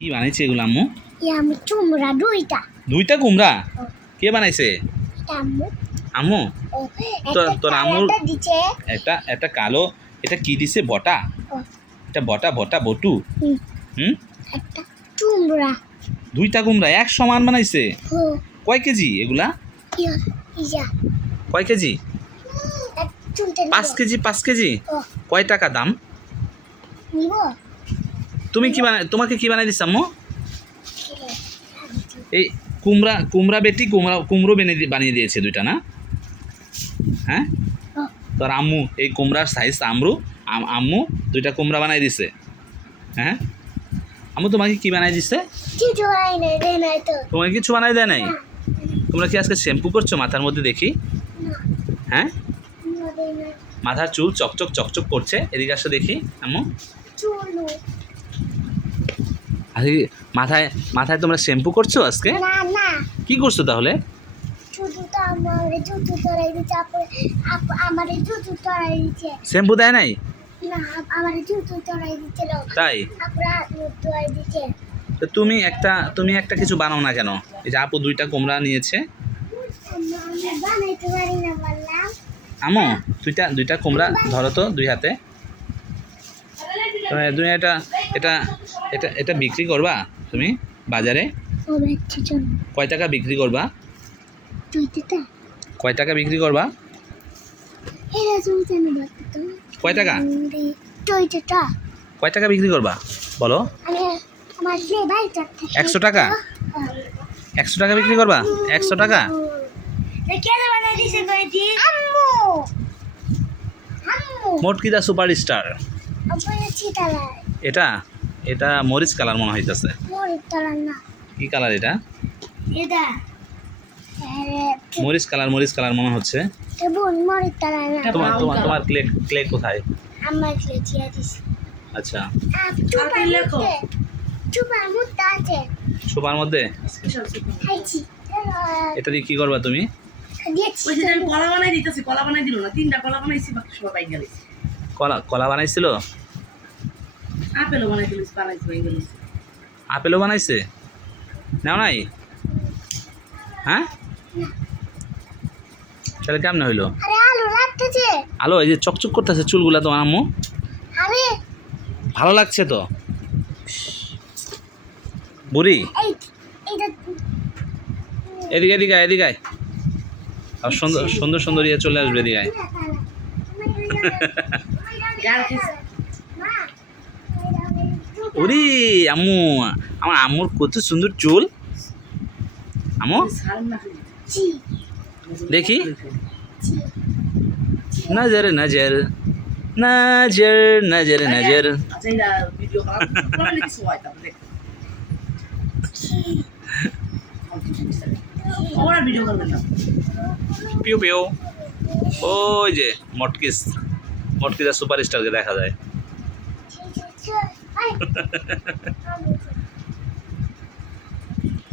কি বানাইছে এগুলো আম্মু? আমি কুমড়া দুইটা। দুইটা কুমড়া? কে বানাইছে? আম্মু। আম্মু? ও, তোর আম্মুর দিছে। একটা কালো, এটা কি দিছে? বটা? এটা বটা বটু? হুম, একটা কুমড়া। দুইটা কুমড়া এক সমান বানাইছে? কয় কেজি এগুলা? কয় কেজি? 5 কেজি? 5 কেজি? কয় টাকা দাম? তোমাকে কি বানাই দিচ্ছে আম্মু? এই কুমড়া বেটি কুমড়ো বানিয়ে দিয়েছে দুইটা, না? হ্যাঁ, তোর আম্মু এই কুমড়ার সাইজ আম্মু দুইটা কুমড়া বানাই দিছে। হ্যাঁ, আম্মু তোমাকে কি বানাই দিছে? তোমাকে কিছু বানাই দেয় নাই? তোমরা কি আজকে শ্যাম্পু করছো মাথার মধ্যে দেখি? হ্যাঁ, মাথার চুল চকচক চকচক করছে, এদিকে আসো দেখি আম্মু। আজকে মাথায় তোমরা শ্যাম্পু করছো আজকে? কি করছো তাহলে? শ্যাম্পু দেয় নাই? তাই? তো তুমি একটা কিছু বানাও না কেন? এই যে আপু দুইটা কুমড়া নিয়েছে। আম্মু দুইটা কুমড়া ধরো তো দুই হাতে। তুমি এটা বিক্রি করবা তুমি বাজারে? কয় টাকা বিক্রি করবা? কয় টাকা বিক্রি করবা? কয় টাকা? কয় টাকা বিক্রি করবা বলো? 100 টাকা? 100 টাকা বিক্রি করবা? 100 টাকা? মটকিদা সুপার স্টার। এটা মরিচ কালার মনে হইতেছে। কি কালার এটা? মরিচ কালার মনে হচ্ছে। তোমার ক্লে কোথায়? আচ্ছা, সোফার মধ্যে। এটা দিয়ে কি করবা তুমি? কলা বানাইছিল? আপেলও বানাইছে? নাও নাই? হ্যাঁ, তাহলে কেমন হইলো? আলো এই যে চকচক করতেছে চুলগুলা তোমার আম্মু, ভালো লাগছে তো? বুড়ি এদিকে আর সুন্দর ইয়ে চলে আসবে এদিকে। ওরে আম্মু, আমার আম্মুর কত সুন্দর চুল। আম্মু দেখি। নজর নজর নজর নজর নজর। পিউ পিউ। ওই যে মটকিদা সুপার স্টারকে দেখা যায়।